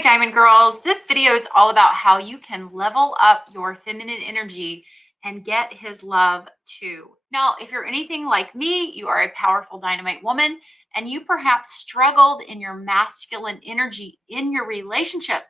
Hi, Diamond Girls. This video is all about how you can level up your feminine energy and get his love too. Now, if you're anything like me, you are a powerful dynamite woman and you perhaps struggled in your masculine energy in your relationship,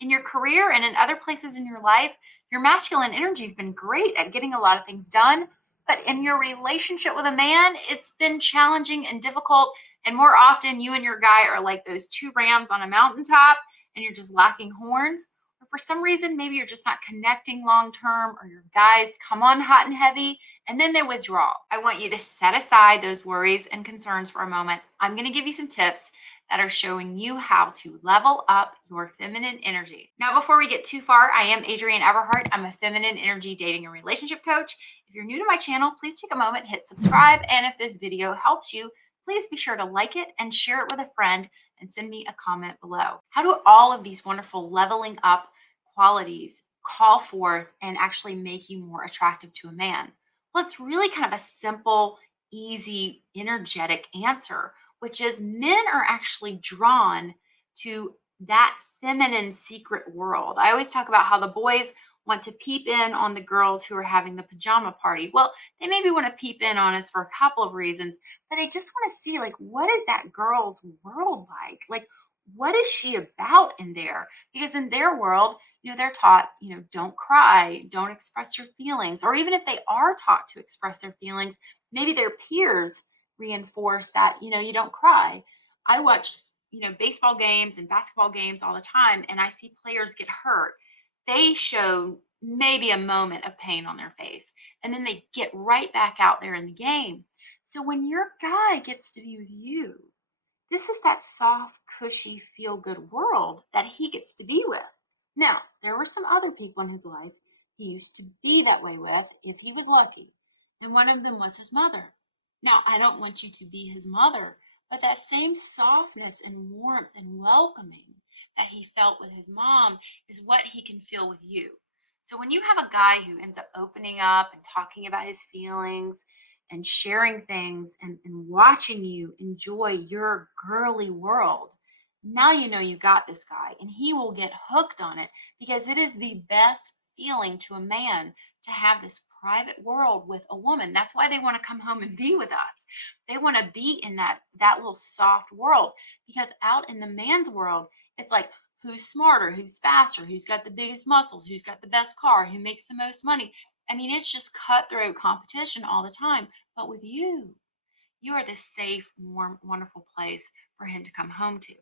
in your career, and in other places in your life. Your masculine energy has been great at getting a lot of things done, but in your relationship with a man, it's been challenging and difficult. And more often, you and your guy are like those two rams on a mountaintop and you're just lacking horns, or for some reason, maybe you're just not connecting long term, or your guys come on hot and heavy and then they withdraw. I want you to set aside those worries and concerns for a moment. I'm going to give you some tips that are showing you how to level up your feminine energy. Now, before we get too far, I am Adrienne Everheart. I'm a feminine energy dating and relationship coach. If you're new to my channel, please take a moment, hit subscribe, and if this video helps you, please be sure to like it and share it with a friend and send me a comment below. How do all of these wonderful leveling up qualities call forth and actually make you more attractive to a man? Well, it's really kind of a simple, easy, energetic answer, which is men are actually drawn to that feminine secret world. I always talk about how the boys want to peep in on the girls who are having the pajama party. Well, they maybe want to peep in on us for a couple of reasons, but they just want to see, like, what is that girl's world like? Like, what is she about in there? Because in their world, they're taught, don't cry, don't express your feelings. Or even if they are taught to express their feelings, maybe their peers reinforce that, you don't cry. I watch, baseball games and basketball games all the time, and I see players get hurt. They show maybe a moment of pain on their face, and then they get right back out there in the game. So when your guy gets to be with you, this is that soft, cushy, feel good world that he gets to be with. Now, there were some other people in his life he used to be that way with if he was lucky, and one of them was his mother. Now, I don't want you to be his mother, but that same softness and warmth and welcoming that he felt with his mom is what he can feel with you. So when you have a guy who ends up opening up and talking about his feelings and sharing things and watching you enjoy your girly world, now you know you got this guy and he will get hooked on it, because it is the best feeling to a man to have this private world with a woman. That's why they want to come home and be with us. They want to be in that little soft world, because out in the man's world, it's like, who's smarter, who's faster, who's got the biggest muscles, who's got the best car, who makes the most money. I mean, it's just cutthroat competition all the time. But with you, you are this safe, warm, wonderful place for him to come home to.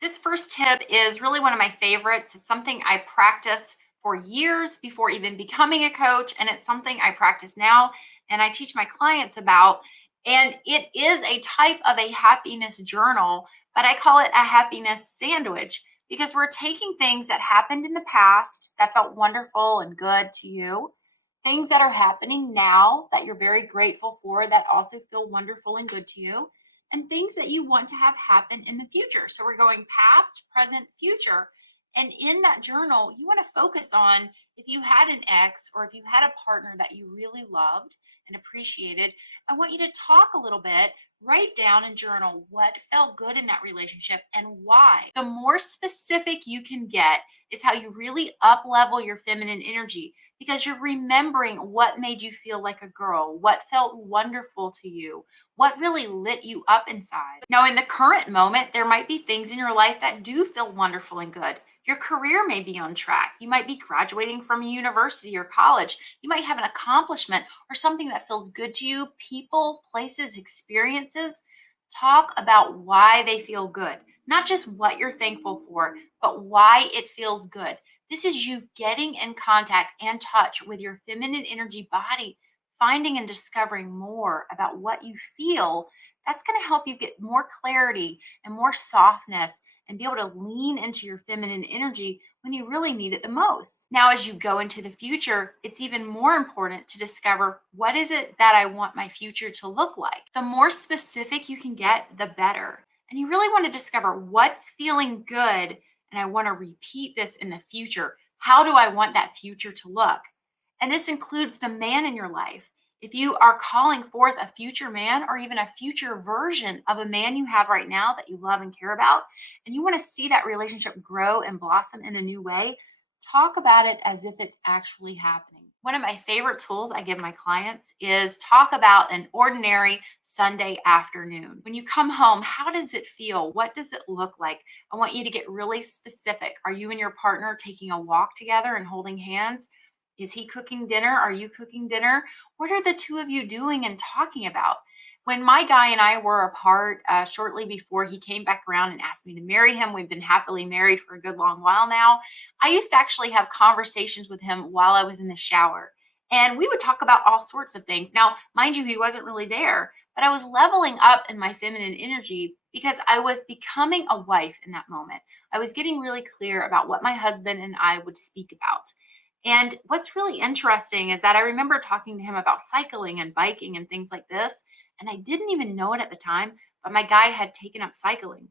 This first tip is really one of my favorites. It's something I practiced for years before even becoming a coach, and it's something I practice now and I teach my clients about. And it is a type of a happiness journal, but I call it a happiness sandwich, because we're taking things that happened in the past that felt wonderful and good to you, things that are happening now that you're very grateful for that also feel wonderful and good to you, and things that you want to have happen in the future. So we're going past, present, future. And in that journal, you want to focus on, if you had an ex or if you had a partner that you really loved and appreciated, I want you to talk a little bit, write down and journal what felt good in that relationship and why. The more specific you can get is how you really up level your feminine energy, because you're remembering what made you feel like a girl, what felt wonderful to you, what really lit you up inside. Now, in the current moment, there might be things in your life that do feel wonderful and good. Your career may be on track. You might be graduating from a university or college. You might have an accomplishment or something that feels good to you. People, places, experiences. Talk about why they feel good. Not just what you're thankful for, but why it feels good. This is you getting in contact and touch with your feminine energy body, finding and discovering more about what you feel. That's going to help you get more clarity and more softness and be able to lean into your feminine energy when you really need it the most. Now, as you go into the future, it's even more important to discover, what is it that I want my future to look like? The more specific you can get, the better. And you really want to discover what's feeling good, and I want to repeat this in the future. How do I want that future to look? And this includes the man in your life. If you are calling forth a future man or even a future version of a man you have right now that you love and care about, and you want to see that relationship grow and blossom in a new way, talk about it as if it's actually happening. One of my favorite tools I give my clients is talk about an ordinary Sunday afternoon. When you come home, how does it feel? What does it look like? I want you to get really specific. Are you and your partner taking a walk together and holding hands? Is he cooking dinner? Are you cooking dinner? What are the two of you doing and talking about? When my guy and I were apart shortly before he came back around and asked me to marry him, we've been happily married for a good long while now. I used to actually have conversations with him while I was in the shower. And we would talk about all sorts of things. Now, mind you, he wasn't really there, but I was leveling up in my feminine energy because I was becoming a wife in that moment. I was getting really clear about what my husband and I would speak about. And what's really interesting is that I remember talking to him about cycling and biking and things like this. And I didn't even know it at the time, but my guy had taken up cycling.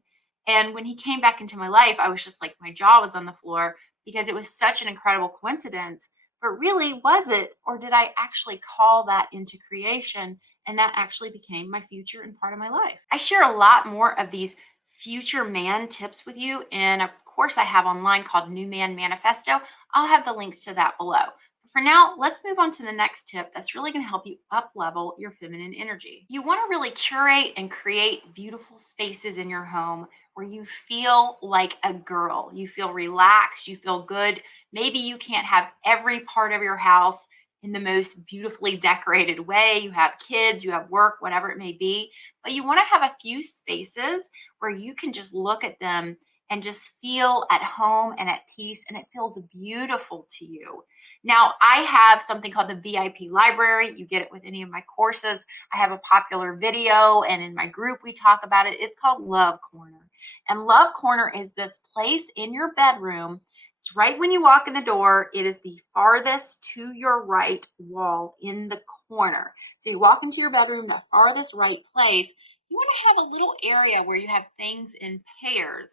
And when he came back into my life, I was just like, my jaw was on the floor because it was such an incredible coincidence. But really, was it? Or did I actually call that into creation? And that actually became my future and part of my life. I share a lot more of these future man tips with you in a course I have online called New Man Manifesto. I'll have the links to that below. For now, let's move on to the next tip that's really going to help you up level your feminine energy. You want to really curate and create beautiful spaces in your home where you feel like a girl. You feel relaxed, you feel good. Maybe you can't have every part of your house in the most beautifully decorated way. You have kids, you have work, whatever it may be, but you want to have a few spaces where you can just look at them and just feel at home and at peace, and it feels beautiful to you. Now, I have something called the VIP library. You get it with any of my courses. I have a popular video, and in my group, we talk about it. It's called Love Corner. And Love Corner is this place in your bedroom. It's right when you walk in the door. It is the farthest to your right wall in the corner. So you walk into your bedroom, the farthest right place. You want to have a little area where you have things in pairs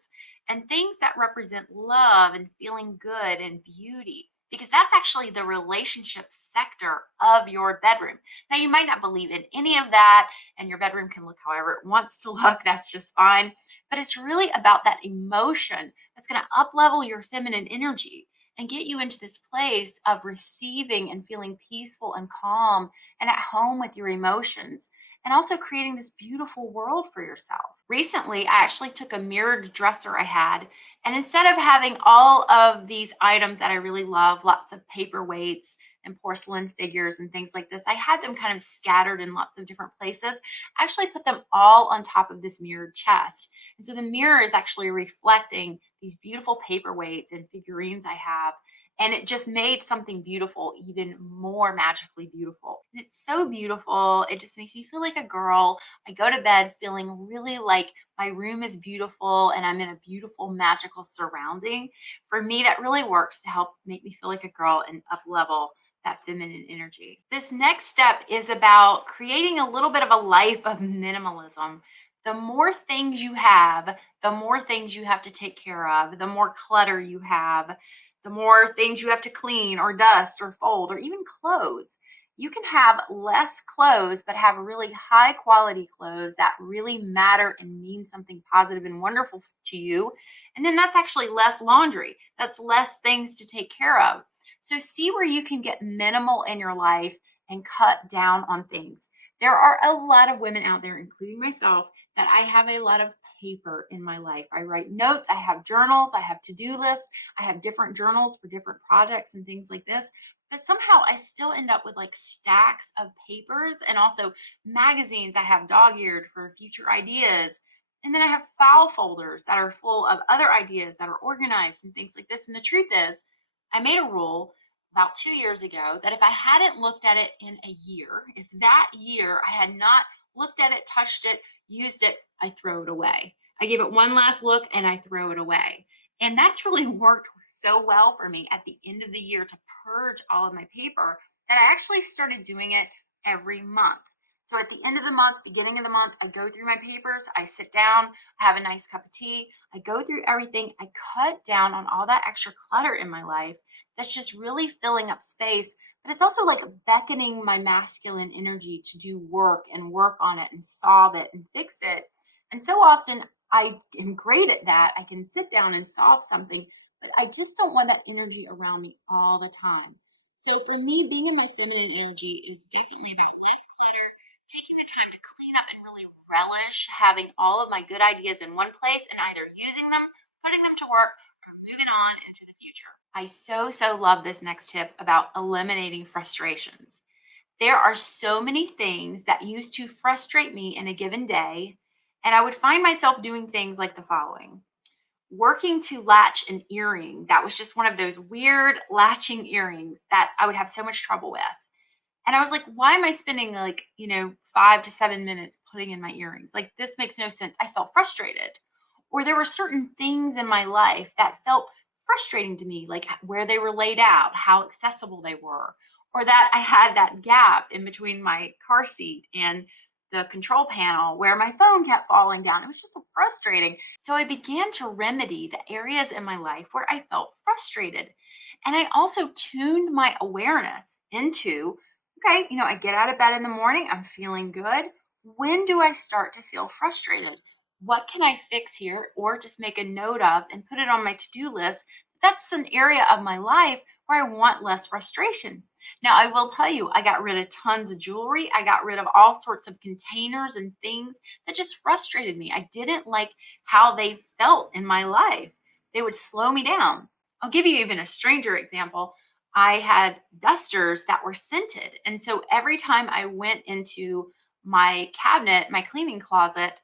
and things that represent love and feeling good and beauty, because that's actually the relationship sector of your bedroom. Now, you might not believe in any of that, and your bedroom can look however it wants to look. That's just fine. But it's really about that emotion that's going to up level your feminine energy and get you into this place of receiving and feeling peaceful and calm and at home with your emotions, and also creating this beautiful world for yourself. Recently, I actually took a mirrored dresser I had, and instead of having all of these items that I really love, lots of paperweights and porcelain figures and things like this, I had them kind of scattered in lots of different places. I actually put them all on top of this mirrored chest. And so the mirror is actually reflecting these beautiful paperweights and figurines I have. And it just made something beautiful even more magically beautiful. And it's so beautiful. It just makes me feel like a girl. I go to bed feeling really like my room is beautiful and I'm in a beautiful, magical surrounding. For me, that really works to help make me feel like a girl and up level that feminine energy. This next step is about creating a little bit of a life of minimalism. The more things you have, the more things you have to take care of, the more clutter you have, the more things you have to clean or dust or fold or even clothes. You can have less clothes, but have really high quality clothes that really matter and mean something positive and wonderful to you. And then that's actually less laundry. That's less things to take care of. So see where you can get minimal in your life and cut down on things. There are a lot of women out there, including myself, that I have a lot of paper in my life. I write notes, I have journals, I have to-do lists, I have different journals for different projects and things like this. But somehow I still end up with like stacks of papers and also magazines I have dog-eared for future ideas. And then I have file folders that are full of other ideas that are organized and things like this. And the truth is, I made a rule about 2 years ago that if I hadn't looked at it in a year, if that year I had not looked at it, touched it, used it, I throw it away. I give it one last look and I throw it away. And that's really worked so well for me at the end of the year to purge all of my paper that I actually started doing it every month. So at the end of the month, beginning of the month, I go through my papers, I sit down, I have a nice cup of tea, I go through everything, I cut down on all that extra clutter in my life that's just really filling up space, but it's also like beckoning my masculine energy to do work and work on it and solve it and fix it. And so often I am great at that. I can sit down and solve something, but I just don't want that energy around me all the time. So for me, being in my feminine energy is definitely about less clutter, taking the time to clean up and really relish having all of my good ideas in one place and either using them, putting them to work, or moving on into the future. I so love this next tip about eliminating frustrations. There are so many things that used to frustrate me in a given day, and I would find myself doing things like the following: working to latch an earring that was just one of those weird latching earrings that I would have so much trouble with. And I was like, why am I spending like, 5 to 7 minutes putting in my earrings? Like, this makes no sense. I felt frustrated. Or there were certain things in my life that felt frustrating to me, like where they were laid out, how accessible they were, or that I had that gap in between my car seat and the control panel where my phone kept falling down. It was just so frustrating. So I began to remedy the areas in my life where I felt frustrated. And I also tuned my awareness into, okay, I get out of bed in the morning, I'm feeling good. When do I start to feel frustrated? What can I fix here? Or just make a note of and put it on my to do list. That's an area of my life where I want less frustration. Now, I will tell you, I got rid of tons of jewelry. I got rid of all sorts of containers and things that just frustrated me. I didn't like how they felt in my life, they would slow me down. I'll give you even a stranger example. I had dusters that were scented. And so every time I went into my cabinet, my cleaning closet,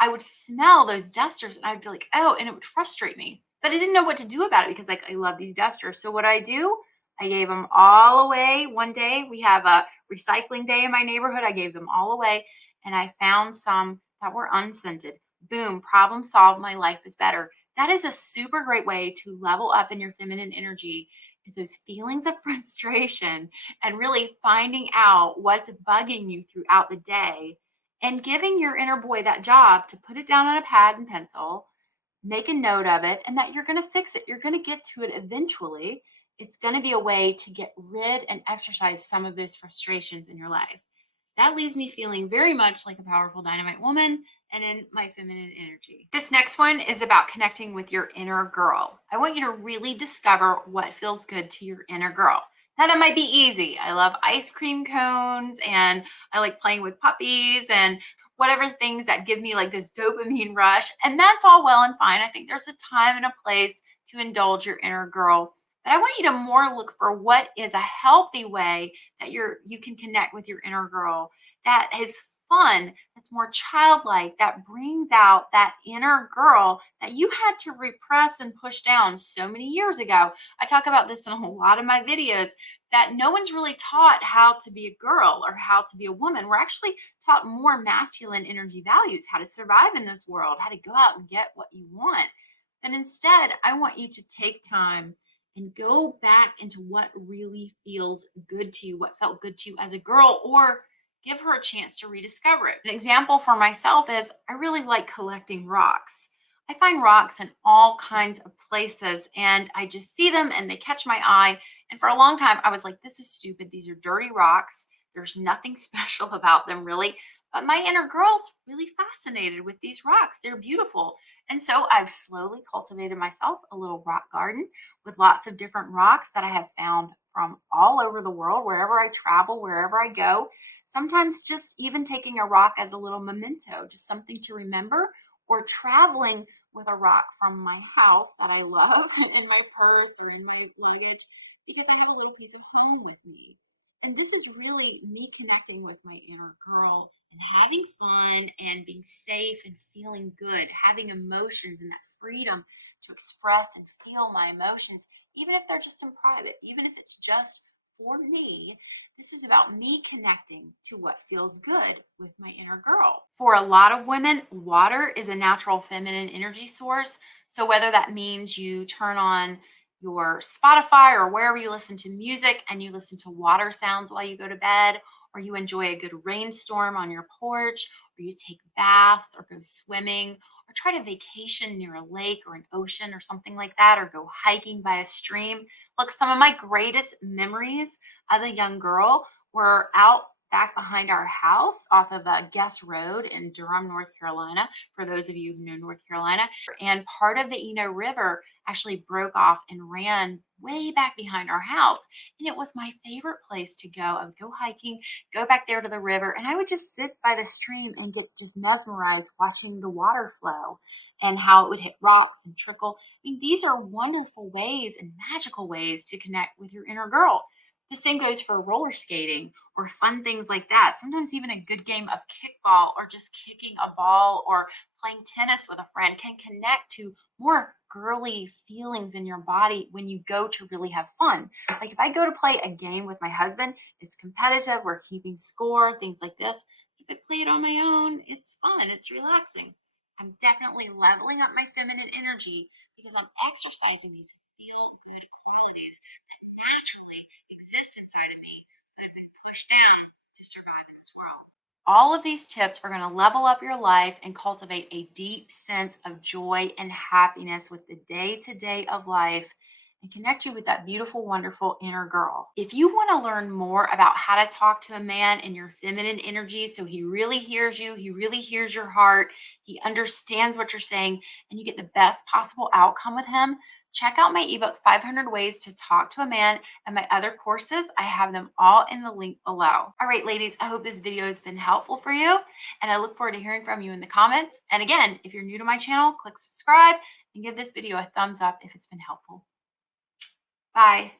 I would smell those dusters and I'd be like, oh, and it would frustrate me. But I didn't know what to do about it because like I love these dusters. So what I do, I gave them all away. One day we have a recycling day in my neighborhood. I gave them all away and I found some that were unscented. Boom, problem solved. My life is better. That is a super great way to level up in your feminine energy, is those feelings of frustration and really finding out what's bugging you throughout the day and giving your inner boy that job to put it down on a pad and pencil, make a note of it, and that you're going to fix it. You're going to get to it eventually. It's going to be a way to get rid and exercise some of those frustrations in your life. That leaves me feeling very much like a powerful dynamite woman and in my feminine energy. This next one is about connecting with your inner girl. I want you to really discover what feels good to your inner girl. Now, that might be easy. I love ice cream cones and I like playing with puppies and whatever things that give me like this dopamine rush. And that's all well and fine. I think there's a time and a place to indulge your inner girl. But I want you to more look for what is a healthy way that you can connect with your inner girl, that is fun, that's more childlike, that brings out that inner girl that you had to repress and push down so many years ago. I talk about this in a lot of my videos, that no one's really taught how to be a girl or how to be a woman. We're actually taught more masculine energy values, how to survive in this world, how to go out and get what you want. And instead, I want you to take time and go back into what really feels good to you, what felt good to you as a girl, or give her a chance to rediscover it. An example for myself is I really like collecting rocks. I find rocks in all kinds of places and I just see them and they catch my eye. And for a long time, I was like, this is stupid. These are dirty rocks. There's nothing special about them, really. But my inner girl's really fascinated with these rocks. They're beautiful. And so I've slowly cultivated myself a little rock garden with lots of different rocks that I have found from all over the world, wherever I travel, wherever I go. Sometimes just even taking a rock as a little memento, just something to remember, or traveling with a rock from my house that I love in my purse or in my luggage because I have a little piece of home with me. And this is really me connecting with my inner girl and having fun and being safe and feeling good, having emotions and that freedom to express and feel my emotions, even if they're just in private, even if it's just for me. This is about me connecting to what feels good with my inner girl. For a lot of women, water is a natural feminine energy source. So, whether that means you turn on your Spotify or wherever you listen to music and you listen to water sounds while you go to bed, or you enjoy a good rainstorm on your porch, or you take baths or go swimming, or try to vacation near a lake or an ocean or something like that, or go hiking by a stream. Look, some of my greatest memories as a young girl were out back behind our house off of Guest Road in Durham, North Carolina, for those of you who know North Carolina. And part of the Eno River actually broke off and ran way back behind our house. And it was my favorite place to go. I would go hiking, go back there to the river, and I would just sit by the stream and get just mesmerized watching the water flow and how it would hit rocks and trickle. I mean, these are wonderful ways and magical ways to connect with your inner girl. The same goes for roller skating or fun things like that. Sometimes even a good game of kickball or just kicking a ball or playing tennis with a friend can connect to more girly feelings in your body when you go to really have fun. Like if I go to play a game with my husband, it's competitive, we're keeping score, things like this. If I play it on my own, it's fun, it's relaxing. I'm definitely leveling up my feminine energy because I'm exercising these feel good qualities that naturally exist inside of me, but have been pushed down to survive in this world. All of these tips are going to level up your life and cultivate a deep sense of joy and happiness with the day to day of life and connect you with that beautiful, wonderful inner girl. If you want to learn more about how to talk to a man in your feminine energy so he really hears you, he really hears your heart, he understands what you're saying, and you get the best possible outcome with him, check out my ebook, 500 Ways to Talk to a Man, and my other courses. I have them all in the link below. All right, ladies, I hope this video has been helpful for you, and I look forward to hearing from you in the comments. And again, if you're new to my channel, click subscribe and give this video a thumbs up if it's been helpful. Bye.